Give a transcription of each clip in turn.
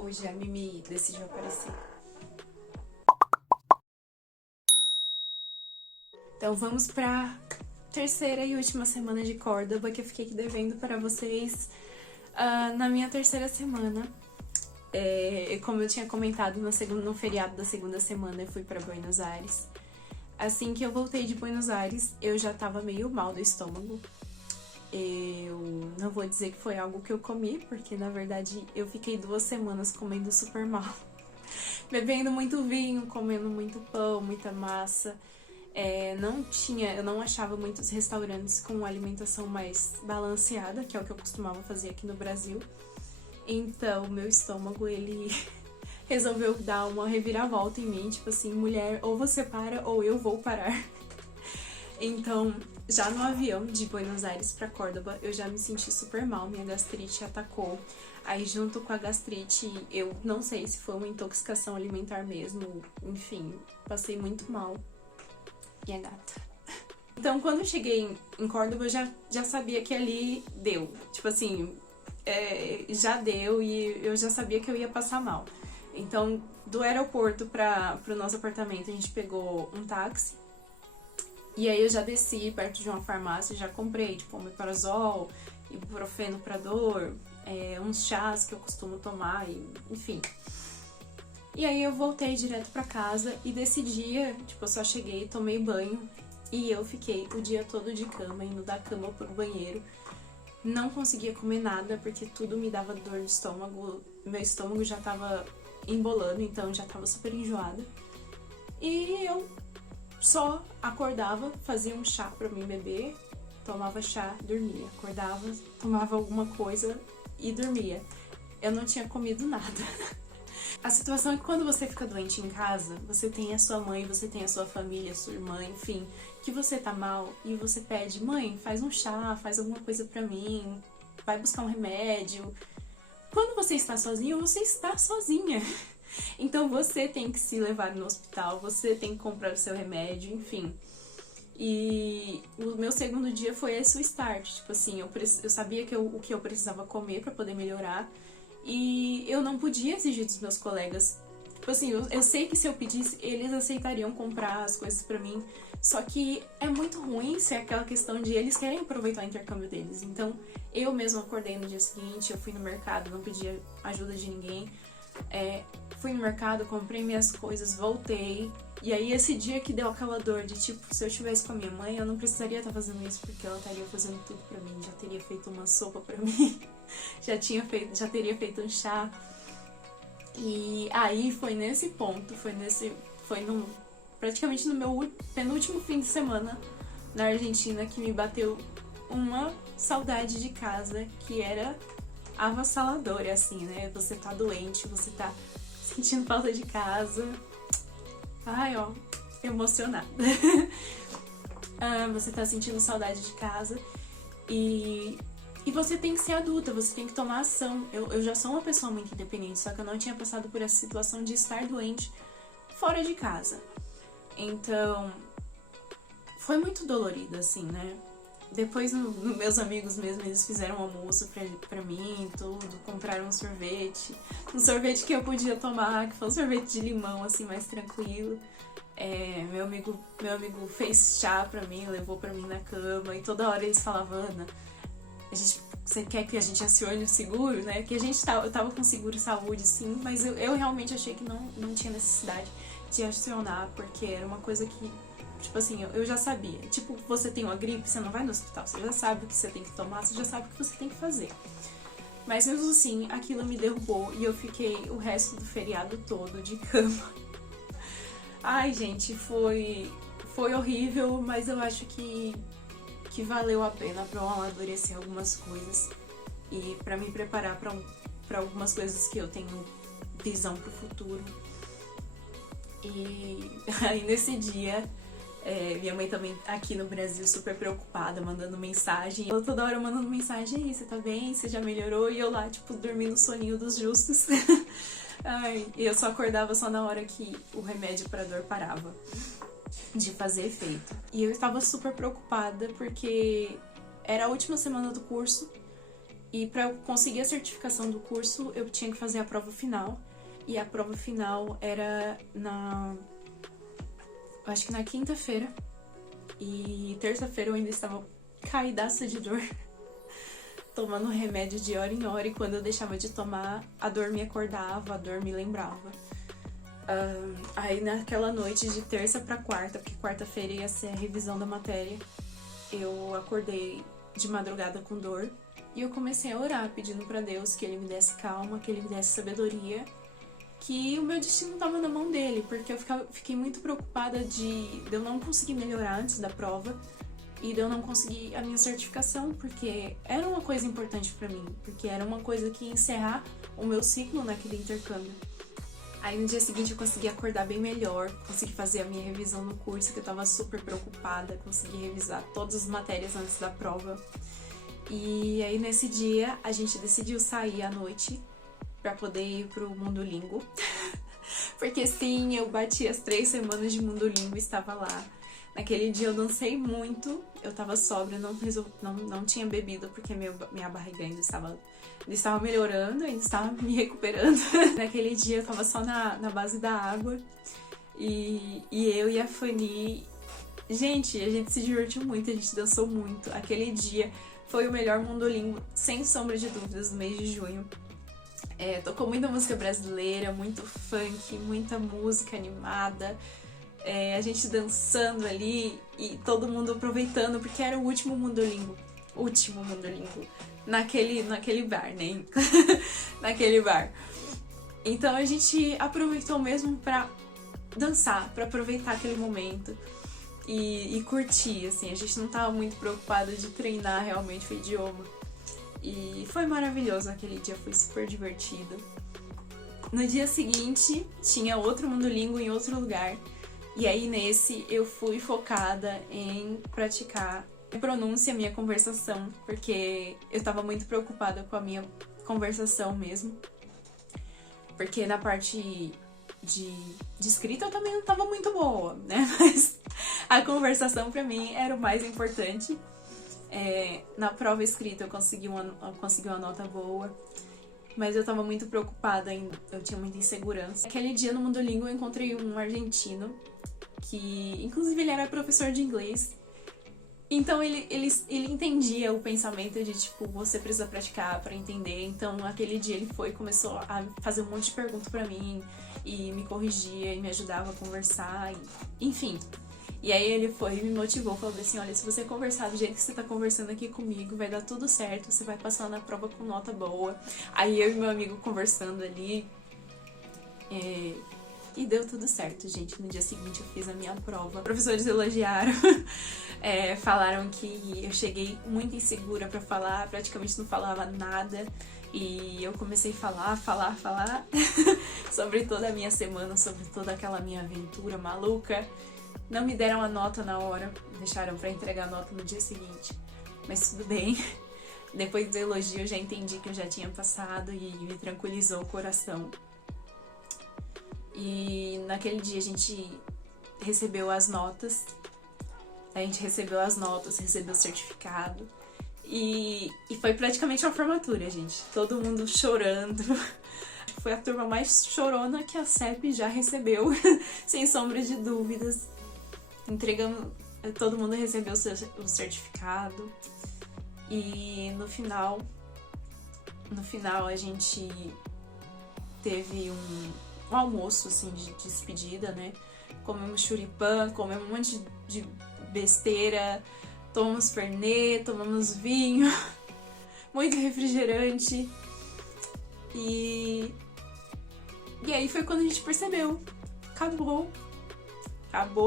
Hoje a Mimi decidiu aparecer. Então vamos pra terceira e última semana de Córdoba, que eu fiquei aqui devendo para vocês. Na minha terceira semana, como eu tinha comentado no feriado da segunda semana, eu fui para Buenos Aires. Assim que eu voltei de Buenos Aires, eu já tava meio mal do estômago. Eu não vou dizer que foi algo que eu comi, porque na verdade eu fiquei 2 semanas comendo super mal. Bebendo muito vinho, comendo muito pão, muita massa. Eu não achava muitos restaurantes com alimentação mais balanceada, que é o que eu costumava fazer aqui no Brasil. Então, meu estômago, ele resolveu dar uma reviravolta em mim, tipo assim, mulher, ou você para ou eu vou parar. Então, já no avião de Buenos Aires pra Córdoba, eu já me senti super mal, minha gastrite atacou. Aí, junto com a gastrite, eu não sei se foi uma intoxicação alimentar mesmo, enfim, passei muito mal. Minha gata. Então, quando eu cheguei em Córdoba, eu já sabia que ali deu. Tipo assim, já deu e eu já sabia que eu ia passar mal. Então, do aeroporto pro nosso apartamento, a gente pegou um táxi. E aí eu já desci perto de uma farmácia, já comprei, tipo, omeprazol, ibuprofeno pra dor, uns chás que eu costumo tomar, enfim. E aí eu voltei direto pra casa e desse dia, tipo, eu só cheguei, tomei banho e eu fiquei o dia todo de cama, indo da cama pro banheiro. Não conseguia comer nada porque tudo me dava dor no estômago, meu estômago já tava embolando, então já tava super enjoada. E eu só acordava, fazia um chá pra mim beber, tomava chá, dormia. Acordava, tomava alguma coisa e dormia. Eu não tinha comido nada. A situação é que quando você fica doente em casa, você tem a sua mãe, você tem a sua família, a sua irmã, enfim, que você tá mal e você pede, mãe, faz um chá, faz alguma coisa pra mim, vai buscar um remédio. Quando você está sozinho, você está sozinha. Então você tem que se levar no hospital, você tem que comprar o seu remédio, enfim. E o meu segundo dia foi esse o start, tipo assim, eu sabia o que eu precisava comer pra poder melhorar. E eu não podia exigir dos meus colegas. Tipo assim, eu sei que se eu pedisse, eles aceitariam comprar as coisas pra mim. Só que é muito ruim ser aquela questão de eles querem aproveitar o intercâmbio deles. Então, eu mesma acordei no dia seguinte, eu fui no mercado, não pedi ajuda de ninguém. Fui no mercado, comprei minhas coisas, voltei. E aí esse dia que deu aquela dor de tipo, se eu estivesse com a minha mãe, eu não precisaria estar fazendo isso, porque ela estaria fazendo tudo pra mim, já teria feito uma sopa pra mim, já teria feito um chá. E aí foi nesse ponto, praticamente no meu penúltimo fim de semana na Argentina que me bateu uma saudade de casa que era avassaladora, assim, né? Você tá doente, você tá sentindo falta de casa. Ai, ó, emocionada. Você tá sentindo saudade de casa e você tem que ser adulta, você tem que tomar ação. Eu já sou uma pessoa muito independente, só que eu não tinha passado por essa situação de estar doente fora de casa. Então, foi muito dolorido, assim, né? Depois, meus amigos mesmo, eles fizeram um almoço pra mim, tudo, compraram um sorvete que eu podia tomar, que foi um sorvete de limão, assim, mais tranquilo. Meu amigo fez chá pra mim, levou pra mim na cama, e toda hora eles falavam, Ana, você quer que a gente acione o seguro, né? Que eu tava com seguro saúde, sim, mas eu realmente achei que não tinha necessidade de acionar, porque era uma coisa que, tipo assim, eu já sabia. Tipo, você tem uma gripe, você não vai no hospital, você já sabe o que você tem que tomar, você já sabe o que você tem que fazer. Mas mesmo assim, aquilo me derrubou e eu fiquei o resto do feriado todo de cama. Ai, gente, foi horrível, mas eu acho que valeu a pena pra eu amadurecer algumas coisas e pra me preparar pra algumas coisas que eu tenho visão pro futuro. E aí nesse dia, minha mãe também aqui no Brasil super preocupada, mandando mensagem. Ela toda hora mandando mensagem, aí, você tá bem? Você já melhorou? E eu lá, tipo, dormindo o soninho dos justos. Ai, e eu só acordava só na hora que o remédio pra dor parava de fazer efeito. E eu estava super preocupada porque era a última semana do curso E para eu conseguir a certificação do curso, eu tinha que fazer a prova final. E a prova final era eu acho que na quinta-feira. E terça-feira eu ainda estava caidaça de dor, tomando remédio de hora em hora. E quando eu deixava de tomar, a dor me acordava, a dor me lembrava. Aí naquela noite de terça pra quarta, porque quarta-feira ia ser a revisão da matéria, eu acordei de madrugada com dor. E eu comecei a orar, pedindo pra Deus que Ele me desse calma, que Ele me desse sabedoria, que o meu destino estava na mão dele, porque eu fiquei muito preocupada de eu não conseguir melhorar antes da prova e de eu não conseguir a minha certificação, porque era uma coisa importante pra mim, porque era uma coisa que ia encerrar o meu ciclo naquele intercâmbio. Aí no dia seguinte eu consegui acordar bem melhor, consegui fazer a minha revisão no curso, que eu tava super preocupada, consegui revisar todas as matérias antes da prova. E aí nesse dia a gente decidiu sair à noite pra poder ir pro Mundolingo. Porque sim, eu bati as 3 semanas de Mundolingo e estava lá. Naquele dia eu dancei muito, eu tava sóbria, não tinha bebido porque minha barriga ainda estava melhorando, ainda estava me recuperando. Naquele dia eu tava só na base da água. E eu e a Fanny, gente, a gente se divertiu muito, a gente dançou muito. Aquele dia foi o melhor Mundolingo, sem sombra de dúvidas, no mês de junho. Tocou muita música brasileira, muito funk, muita música animada. A gente dançando ali e todo mundo aproveitando, porque era o último Mundolingo. Naquele bar, né? Naquele bar. Então a gente aproveitou mesmo pra dançar, pra aproveitar aquele momento e curtir, assim. A gente não tava muito preocupada de treinar realmente o idioma. E foi maravilhoso aquele dia, foi super divertido. No dia seguinte, tinha outro Mundolingo em outro lugar. E aí nesse eu fui focada em praticar a pronúncia, a minha conversação, porque eu tava muito preocupada com a minha conversação mesmo. Porque na parte de escrita eu também não tava muito boa, né? Mas a conversação pra mim era o mais importante. Na prova escrita eu consegui uma nota boa, mas eu tava muito preocupada ainda, eu tinha muita insegurança. Aquele dia no Mundolingo eu encontrei um argentino, que inclusive ele era professor de inglês, então ele entendia o pensamento de tipo, você precisa praticar pra entender. Então aquele dia ele começou a fazer um monte de perguntas pra mim, e me corrigia, e me ajudava a conversar, enfim. E aí ele foi e me motivou, falou assim, olha, se você conversar do jeito que você tá conversando aqui comigo, vai dar tudo certo, você vai passar na prova com nota boa. Aí eu e meu amigo conversando ali, e deu tudo certo, gente. No dia seguinte eu fiz a minha prova. Os professores elogiaram, falaram que eu cheguei muito insegura pra falar, praticamente não falava nada. E eu comecei a falar sobre toda a minha semana, sobre toda aquela minha aventura maluca. Não me deram a nota na hora, deixaram pra entregar a nota no dia seguinte. Mas tudo bem. Depois do elogio eu já entendi que eu já tinha passado e me tranquilizou o coração. E naquele dia a gente recebeu as notas. Recebeu o certificado. E foi praticamente uma formatura, gente. Todo mundo chorando. Foi a turma mais chorona que a CEP já recebeu, sem sombra de dúvidas. Entregamos, todo mundo recebeu o certificado. E no final a gente teve um almoço assim, de despedida, né? Comemos churipã, comemos um monte de besteira, tomamos Fernet, tomamos vinho, muito refrigerante. E aí foi quando a gente percebeu, acabou,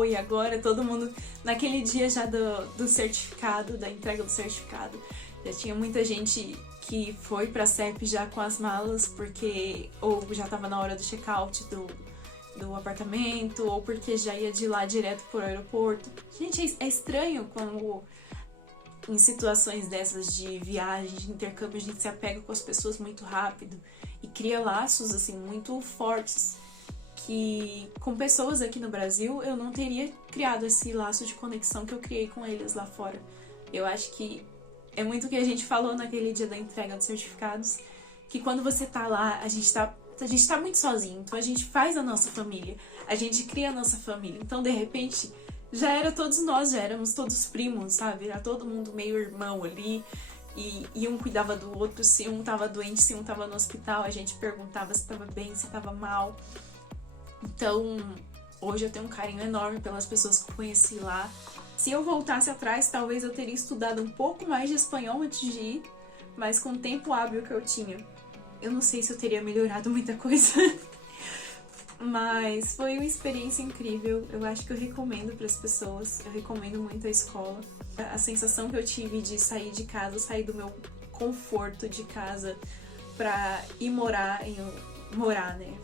e agora todo mundo, naquele dia já do certificado, da entrega do certificado, já tinha muita gente que foi pra CEP já com as malas, porque ou já tava na hora do check-out do apartamento, ou porque já ia de lá direto pro aeroporto. Gente, é estranho quando em situações dessas de viagem, de intercâmbio, a gente se apega com as pessoas muito rápido e cria laços assim muito fortes, que com pessoas aqui no Brasil eu não teria criado esse laço de conexão que eu criei com eles lá fora. Eu acho que É muito o que a gente falou naquele dia da entrega dos certificados, que quando você tá lá, a gente tá muito sozinho, então a gente faz a nossa família, a gente cria a nossa família. Então, de repente, já éramos todos primos, sabe? Era todo mundo meio irmão ali, e um cuidava do outro, se um tava doente, se um tava no hospital, a gente perguntava se tava bem, se tava mal. Então, hoje eu tenho um carinho enorme pelas pessoas que eu conheci lá. Se eu voltasse atrás, talvez eu teria estudado um pouco mais de espanhol antes de ir, mas com o tempo hábil que eu tinha, eu não sei se eu teria melhorado muita coisa. Mas foi uma experiência incrível. Eu acho que eu recomendo para as pessoas. Eu recomendo muito a escola. A sensação que eu tive de sair de casa, sair do meu conforto de casa pra ir morar, né?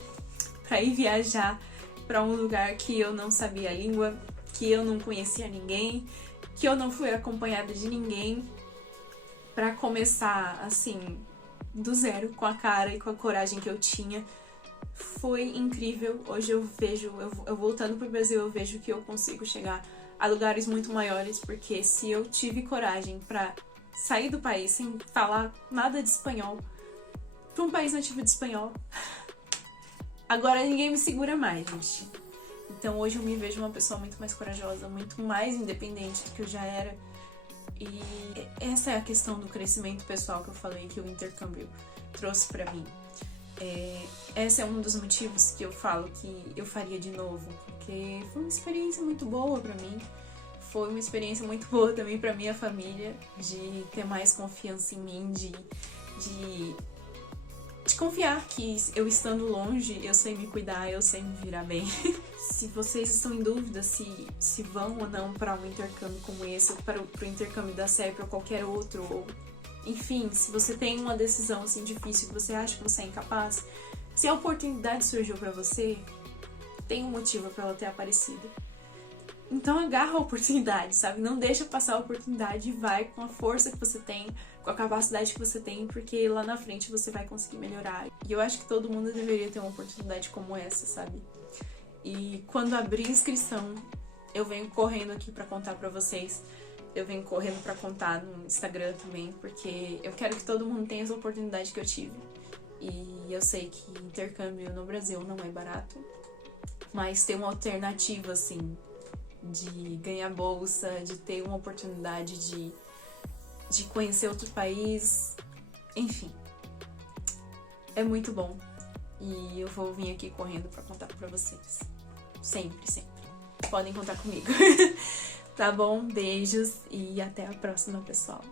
Pra ir viajar pra um lugar que eu não sabia a língua, que eu não conhecia ninguém, que eu não fui acompanhada de ninguém, pra começar assim do zero, com a cara e com a coragem que eu tinha. Foi incrível. Hoje eu vejo, eu voltando pro Brasil, eu vejo que eu consigo chegar a lugares muito maiores, porque se eu tive coragem pra sair do país sem falar nada de espanhol, pra um país nativo de espanhol, agora ninguém me segura mais, gente. Então hoje eu me vejo uma pessoa muito mais corajosa, muito mais independente do que eu já era. E essa é a questão do crescimento pessoal que eu falei que o intercâmbio trouxe pra mim. Esse é um dos motivos que eu falo que eu faria de novo, porque foi uma experiência muito boa pra mim. Foi uma experiência muito boa também pra minha família, de ter mais confiança em mim, de confiar que eu estando longe, eu sei me cuidar, eu sei me virar bem. Se vocês estão em dúvida se vão ou não para um intercâmbio como esse, ou para o intercâmbio da SEP ou qualquer outro, ou enfim, se você tem uma decisão assim difícil que você acha que você é incapaz, se a oportunidade surgiu pra você, tem um motivo pra ela ter aparecido. Então agarra a oportunidade, sabe? Não deixa passar a oportunidade e vai com a força que você tem, com a capacidade que você tem, porque lá na frente você vai conseguir melhorar. E eu acho que todo mundo deveria ter uma oportunidade como essa, sabe? E quando abrir inscrição, eu venho correndo aqui pra contar pra vocês. Eu venho correndo pra contar no Instagram também, porque eu quero que todo mundo tenha essa oportunidade que eu tive. E eu sei que intercâmbio no Brasil não é barato, mas ter uma alternativa, assim, de ganhar bolsa, de ter uma oportunidade de conhecer outro país, enfim, é muito bom. E eu vou vir aqui correndo pra contar pra vocês. Sempre, sempre. Podem contar comigo. Tá bom? Beijos e até a próxima, pessoal.